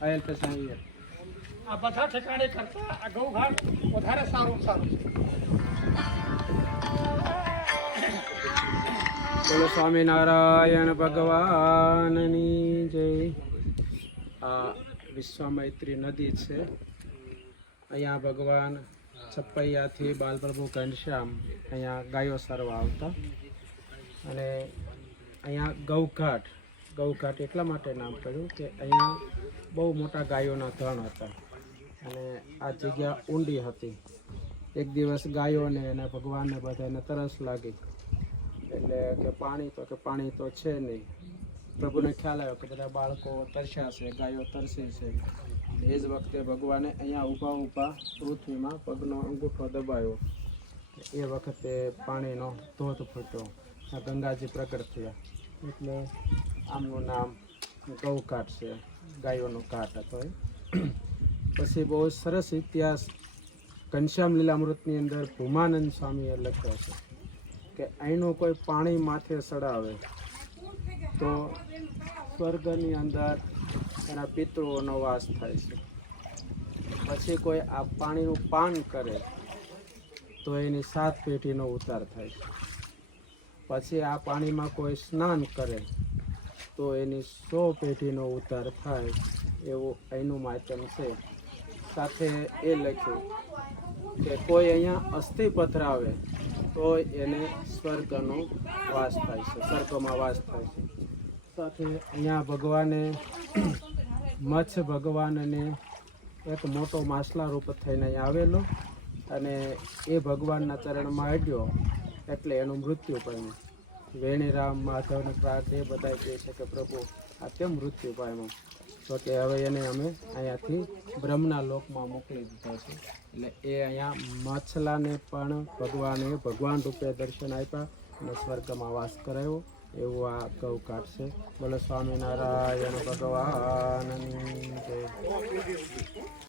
આયલ પેસા અહીંયા આ બધા ઠેકાણે કરતા આ ગૌઘાટ વધારે સારું છે. બોલો સ્વામિનારાયણ ભગવાનની જય. આ વિશ્વામિત્રી નદી છે. અહીંયા ભગવાન છપૈયાથી બાલપ્રભુ ઘનશ્યામ અહીંયા ગાયો સારવા આવતા. અને અહીંયા ગૌઘાટ એટલા માટે નામ પડ્યું કે અહીંયા બહુ મોટા ગાયોના ધણ હતા અને આ જગ્યા ઊંડી હતી. એક દિવસ ગાયોને અને ભગવાનને બધાને તરસ લાગી એટલે કે પાણી તો છે નહીં. પ્રભુને ખ્યાલ આવ્યો કે બધા બાળકો તરસ્યા છે, ગાયો તરસે છે. એ જ વખતે ભગવાને અહીંયા ઊભા પૃથ્વીમાં પગનો અંગૂઠો દબાવ્યો. એ વખતે પાણીનો ધોધ ફૂટ્યો, આ ગંગાજી પ્રગટ થયા. એટલે આમનું નામ ગૌઘાટ છે, ગાયોનો ઘાટ હતો. પછી બહુ સરસ ઇતિહાસ ઘનશ્યામ લીલામૃતની અંદર ભૂમાનંદ સ્વામીએ લખ્યો છે કે અહીંનું કોઈ પાણી માથે ચડાવે તો સ્વર્ગની અંદર એના પિતૃઓનો વાસ થાય છે. પછી કોઈ આ પાણીનું પાન કરે તો એની 7 પેઢીનો ઉદ્ધાર થાય છે. પછી આ પાણીમાં કોઈ સ્નાન કરે તો એની 100 પેઢીનો ઉદ્ધાર થાય, એવું અહીંનું માધ્યમ છે. સાથે એ લખ્યું કે કોઈ અહીંયા અસ્થિ પધરાવે તો એને સ્વર્ગનો વાસ થાય છે, સ્વર્ગમાં વાસ થાય છે. સાથે અહીંયા ભગવાને મત્સ્ય ભગવાનને એક મોટો માછલા રૂપ થઈને અહીંયા આવેલો અને એ ભગવાનના ચરણમાં અડ્યો એટલે એનું મૃત્યુ પામ્યું. વેણીરામ, માધવને પ્રાર્થ એ બધા કહે છે કે પ્રભુ આ કેમ મૃત્યુ પામ્યું? તો કે હવે એને અમે અહીંયાથી બ્રહ્મના લોકમાં મોકલી દીધો છે. એટલે એ અહીંયા માછલાને પણ ભગવાન રૂપે દર્શન આપ્યા અને સ્વર્ગમાં વાસ કરાવ્યો. એવું આ ગૌઘાટ છે. બોલો સ્વામિનારાયણ ભગવાનની જય.